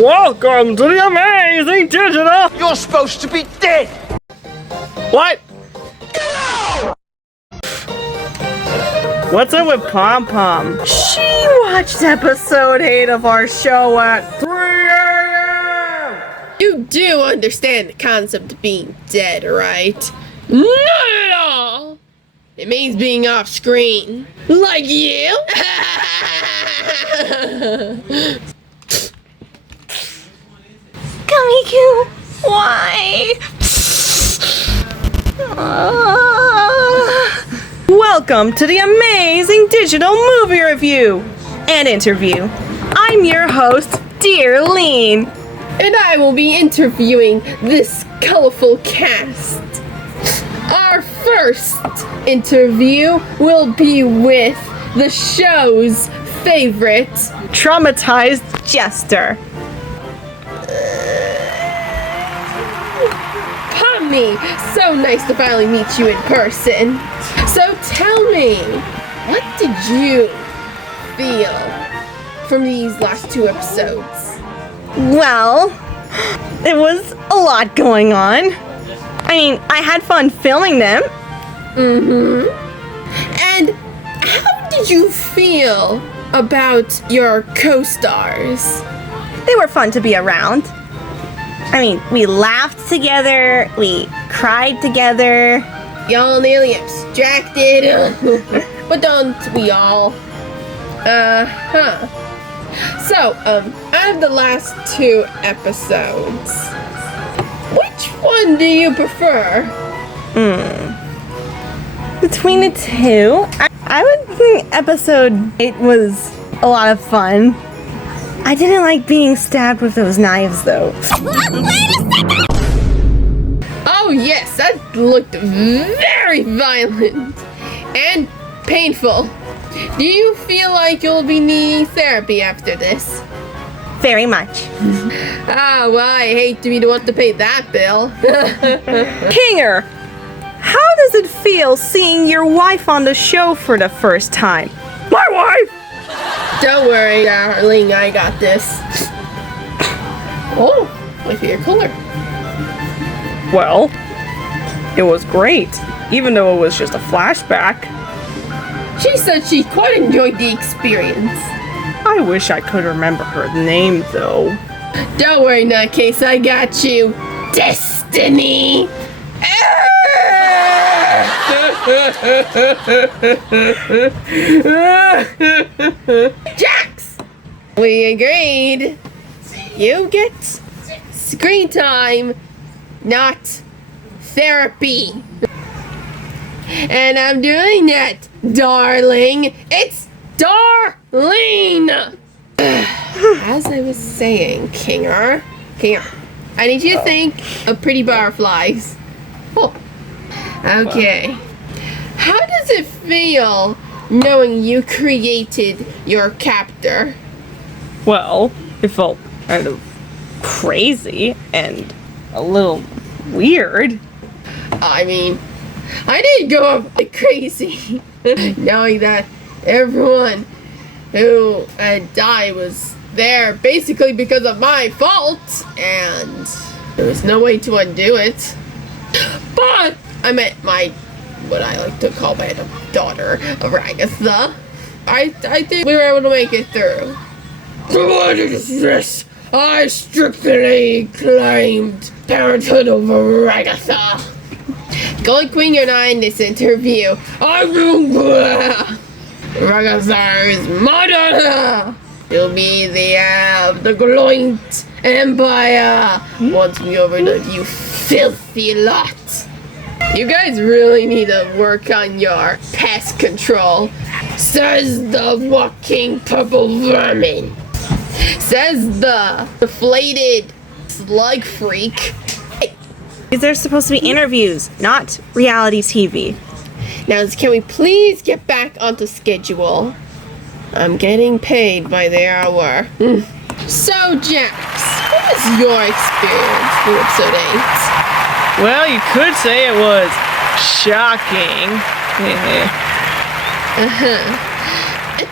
Welcome to the Amazing Digital. You're supposed to be dead. What? What's up with Pom Pom? She watched episode 8 of our show at 3 a.m. You do understand the concept of being dead, right? Not at all! It means being off screen. Like you? Kamiku, why? Welcome to the Amazing Digital Movie Review and Interview. I'm your host, Dear Lean. And I will be interviewing this colorful cast. Our first interview will be with the show's favorite Traumatized Jester. Pomni, so nice to finally meet you in person. So tell me, what did you feel from these last 2 episodes? Well, it was a lot going on. I mean, I had fun filming them. And how did you feel about your co-stars? They were fun to be around. I mean, we laughed together, we cried together. Y'all nearly abstracted, but don't we all? So, out of the last 2 episodes, which one do you prefer? Between the 2, I would think episode 8 was a lot of fun. I didn't like being stabbed with those knives, though. Oh yes, that looked very violent and painful. Do you feel like you'll be needing therapy after this? Very much. Well, I hate to be the one to pay that bill. Kinger, how does it feel seeing your wife on the show for the first time? My wife? Don't worry, darling, I got this. Oh, I feel cooler. Well, it was great, even though it was just a flashback. She said she quite enjoyed the experience. I wish I could remember her name, though. Don't worry, Nutcase, I got you. Destiny! Jax! We agreed. You get screen time, not therapy. And I'm doing that, darling. It's Darlene! As I was saying, Kinger, I need you to think of pretty butterflies. Oh. Okay. How does it feel knowing you created your captor? Well, it felt kind of crazy and a little weird. I mean, I didn't go up like crazy, knowing that everyone who had died was there basically because of my fault, and there was no way to undo it. But I met what I like to call my daughter, Ragatha. I think we were able to make it through. What is this? I strictly claimed parenthood over Ragatha. Gold Queen, you're not in this interview. I'm Ragatha is my daughter. You'll be the Gloint Empire once we overload you filthy lot. You guys really need to work on your pest control, says the walking purple vermin. Says the deflated slug freak. These are supposed to be interviews, not reality TV. Now, can we please get back onto schedule? I'm getting paid by the hour. So, Jax, what was your experience for episode 8? Well, you could say it was shocking.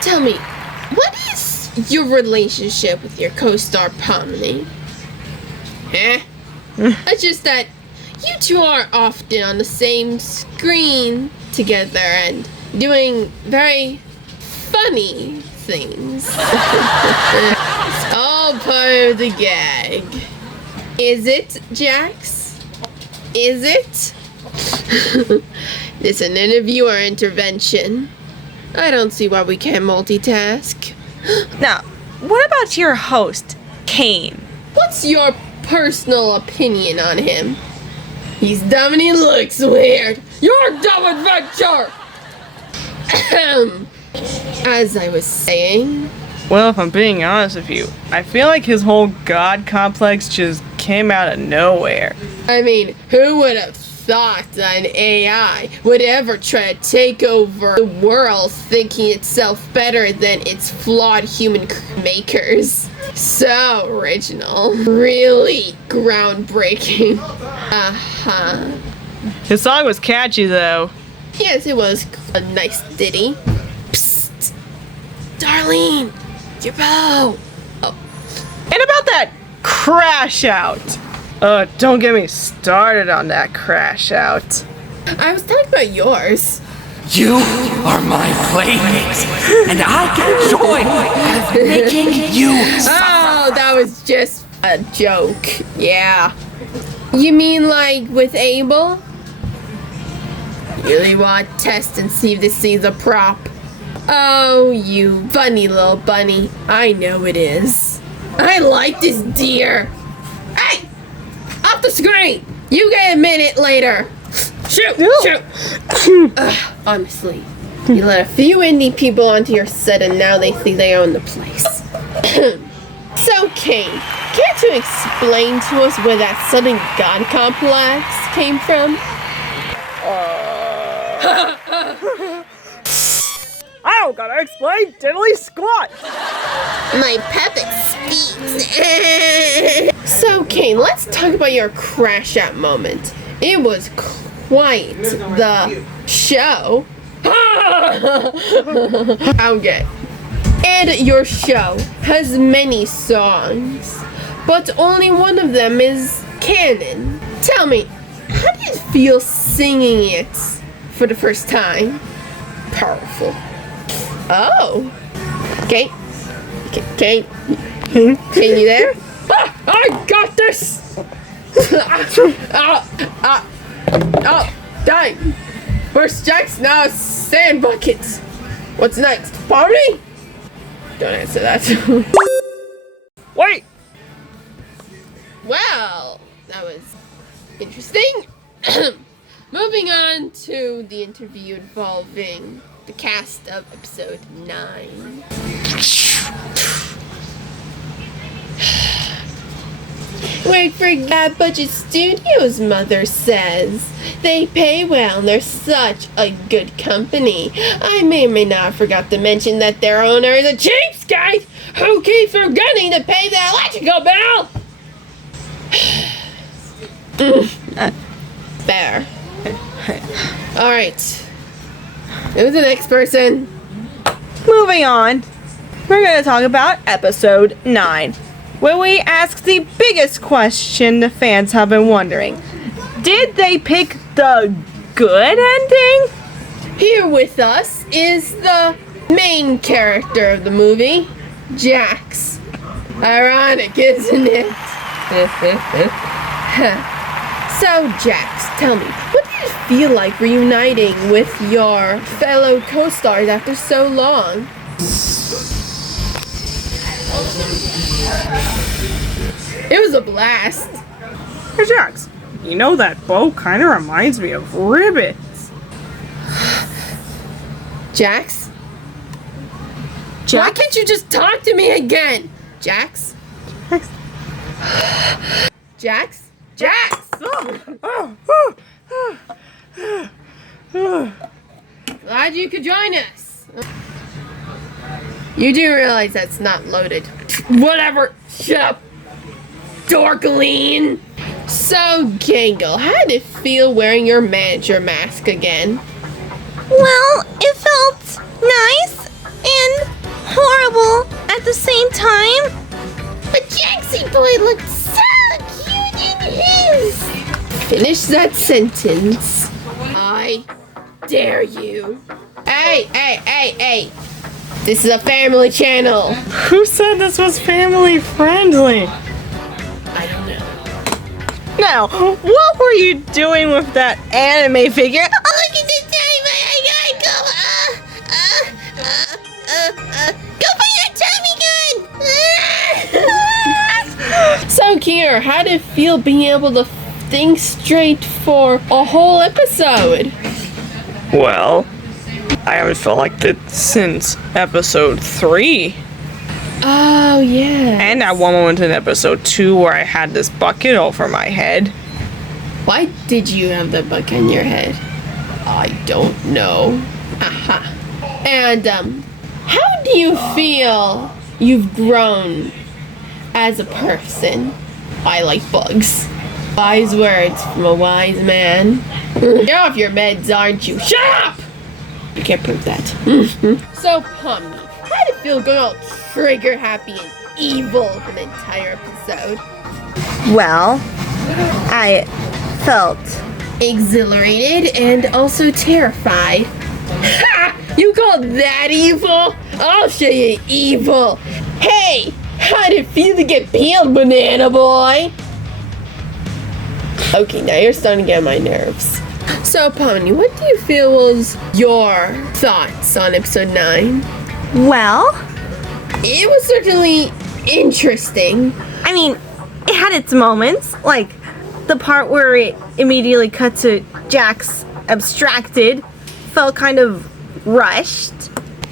Tell me, what is your relationship with your co-star Pomni. It's just that you two are often on the same screen together and doing very funny things. It's all part of the gag. Is it, Jax? Is it? It's an interview or intervention. I don't see why we can't multitask. Now, what about your host, Kane? What's your personal opinion on him? He's dumb and he looks weird. You're dumb adventure! As I was saying... Well, if I'm being honest with you, I feel like his whole god complex just came out of nowhere. I mean, who would have thought that an AI would ever try to take over the world thinking itself better than its flawed human makers? So original. Really groundbreaking. Uh-huh. His song was catchy, though. Yes, it was a nice ditty. Psst! Darlene! Your bow! Oh. And about that crash out. Don't get me started on that crash out. I was talking about yours. You are my playmate, and I get joy out of making you suffer. Oh, that was just a joke. Yeah. You mean like with Abel? You really want to test and see if this is a prop? Oh, you funny little bunny. I know it is. I like this deer. Hey! Off the screen! You get a minute later. Shoot! Shoot! Honestly, you let a few indie people onto your set and now they think they own the place. So, Kane, can't you explain to us where that sudden god complex came from? I don't gotta explain diddly squat. My puppet speaks. So, Kane, let's talk about your crash out moment. It was quite the show. Okay. And your show has many songs, but only one of them is canon. Tell me, how did it feel singing it for the first time? Powerful. Oh. Kane? Kane, you there? I got this! Oh, dang! Where's Jax? Now it's sand buckets. What's next? Party? Don't answer that. Wait! Well, that was interesting. Moving on to the interview involving the cast of episode 9. Work for Gap Budget Studios, Mother says. They pay well and they're such a good company. I may or may not have forgot to mention that their owner is a cheapskate who keeps forgetting to pay the electrical bill. Fair. Alright. Who's the next person? Moving on, we're gonna talk about episode 9, where we ask the biggest question the fans have been wondering. Did they pick the good ending? Here with us is the main character of the movie, Jax. Ironic, isn't it? So, Jax, tell me, what did it feel like reuniting with your fellow co-stars after so long? It was a blast. Hey Jax, you know that bow kinda reminds me of ribbons. Jax? Why can't you just talk to me again? Jax? Jax? Jax! Glad you could join us. You do realize that's not loaded. Whatever. Shut up. Dorkaline. So, Gangle, how did it feel wearing your manager mask again? Well, it felt nice and horrible at at the same time? But Jaxie boy looked so cute in his. Finish that sentence. I dare you. Hey. This is a family channel. Who said this was family friendly? I don't know. Now, what were you doing with that anime figure? Oh, look at the time. I gotta go. Go for your Tommy gun. So, Kier, how did it feel being able to think straight for a whole episode? Well, I haven't felt like that since episode 3. Oh, yeah. And at one moment in episode 2 where I had this bucket over my head. Why did you have the bucket in your head? I don't know. Aha. And, how do you feel you've grown as a person? I like bugs. Wise words from a wise man. You're off your meds, aren't you? Shut up! You can't prove that. So, Pomni, how did it feel going all trigger happy and evil for the entire episode? Well, I felt Exhilarated and also terrified. Ha! You call that evil? I'll show you evil. Hey, how did it feel to get peeled, banana boy? Okay, now you're starting to get on my nerves. So, Pomni, what do you feel was your thoughts on episode 9? well, It was certainly interesting. I mean, it had its moments, like the part where it immediately cut to Jax abstracted felt kind of rushed.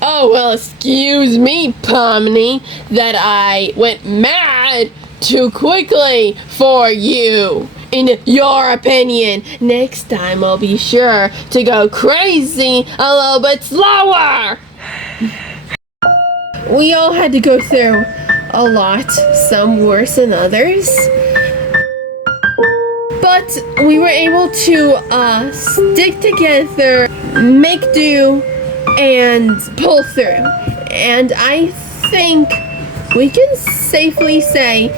Oh, well, excuse me, Pomni, that I went mad too quickly for you. In your opinion, next time I'll be sure to go crazy a little bit slower. We all had to go through a lot, some worse than others. But we were able to stick together, make do, and pull through. And I think we can safely say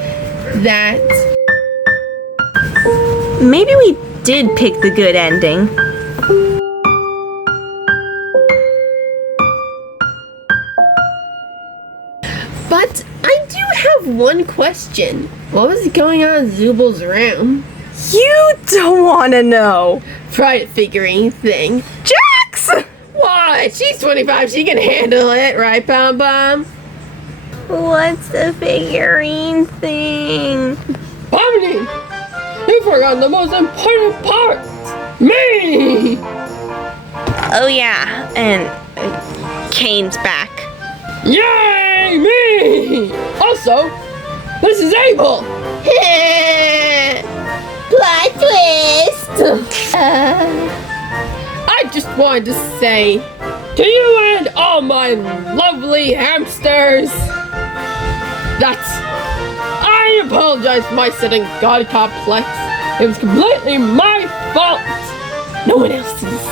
that Maybe we did pick the good ending. But I do have one question. What was going on in Zubal's room? You don't want to know. Private figurine thing. Jax! What? She's 25. She can handle it, right, Pom Pom? What's the figurine thing? Pomni! You forgot the most important part! Me! Oh yeah, and Kane's back. Yay! Me! Also, this is Abel! Plot twist! I just wanted to say to you and all my lovely hamsters that I apologize for my sitting god complex. It was completely my fault. No one else's.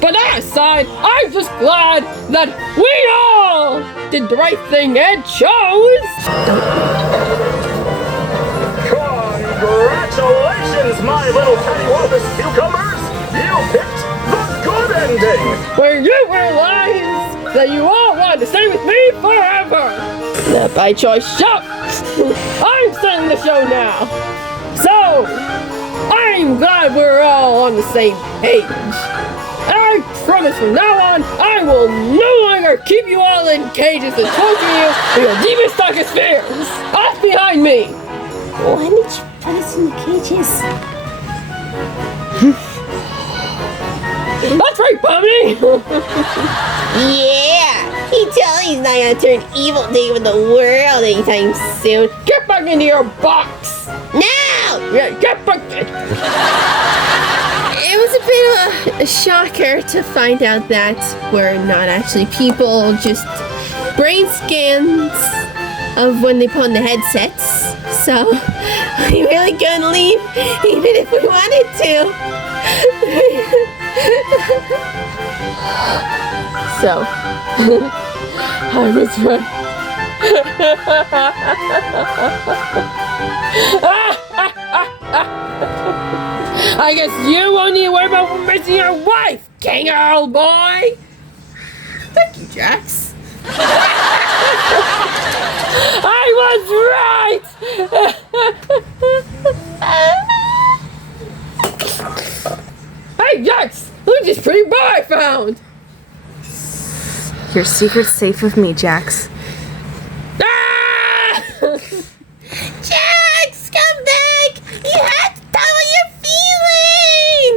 But that aside, I'm just glad that we all did the right thing and chose. Congratulations, my little cattywampus cucumbers! You picked the good ending! Where you realize that you all want to stay with me forever. Not by choice show. I'm starting the show now. So, I'm glad we're all on the same page. And I promise from now on, I will no longer keep you all in cages and torture you in your deepest, darkest fears. Off behind me. Why did you put us in the cages? That's right, Pomni. Yeah! He tell he's not gonna turn evil take over the world anytime soon. Get back into your box. No! Yeah, get back. It was a bit of a shocker to find out that we're not actually people, just brain scans of when they put on the headsets. So, we really couldn't leave, even if we wanted to. So, I was right. I guess you won't need to worry about missing your wife, King old boy. Thank you, Jax. I was right. Hey, Jax, look at this pretty boy I found. Your secret's safe with me, Jax. Ah! Jax, come back! You have to tell me your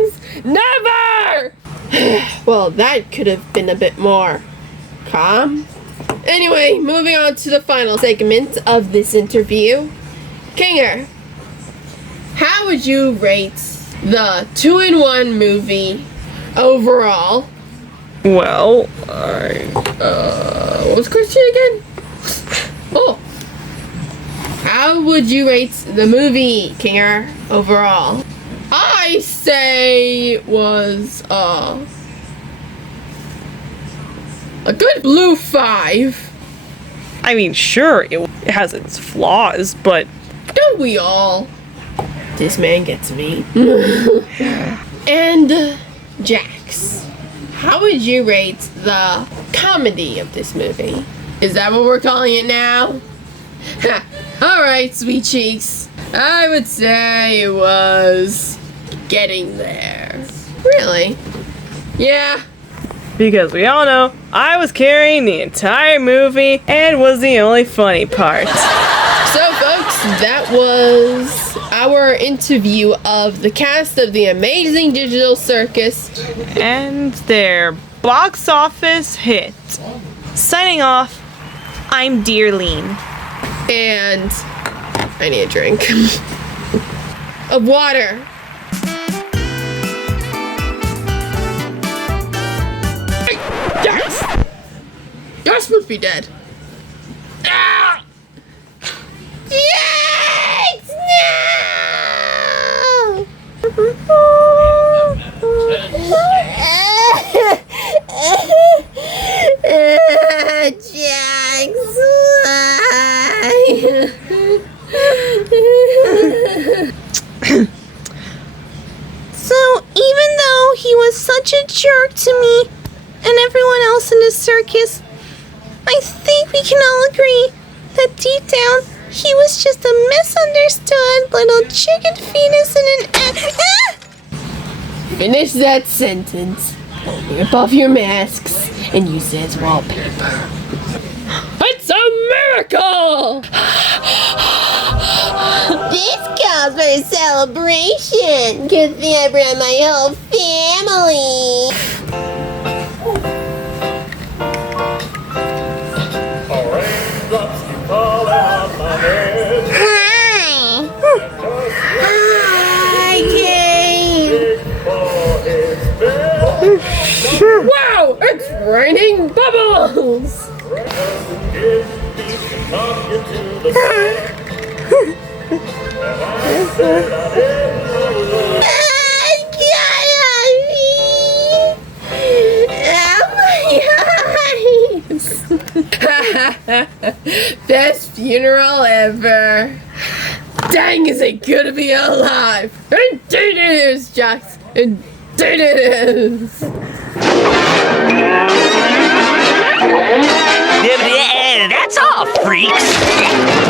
feelings! Never! Well, that could have been a bit more calm. Anyway, moving on to the final segment of this interview. Kinger, how would you rate the 2-in-1 movie overall? Well, What was the question again? Oh. How would you rate the movie, Kinger, overall? I say it was, a good blue 5. I mean, sure, it has its flaws, but Don't we all? This man gets me. And, Jax, how would you rate the comedy of this movie? Is that what we're calling it now? Alright, sweet cheeks. I would say it was getting there. Really? Yeah. because we all know I was carrying the entire movie and was the only funny part. So, folks, that was our interview of the cast of the Amazing Digital Circus. And their box office hit. Signing off, I'm Dearleen. And I need a drink of water. Yes! You're supposed to be dead. Ah! Jax! No! Jax, why? So, even though he was such a jerk to me and everyone else in the circus, I think we can all agree that deep down, he was just a misunderstood little chicken fetus in an Finish that sentence. Rip off your masks and use it as wallpaper. It's a miracle! This calls for a celebration, because I brought my whole family. Hi! Hi, Kane! Wow! It's raining bubbles! Best funeral ever. Dang, is it good to be alive? Indeed it is, Jax. Indeed it is. That's all, freaks.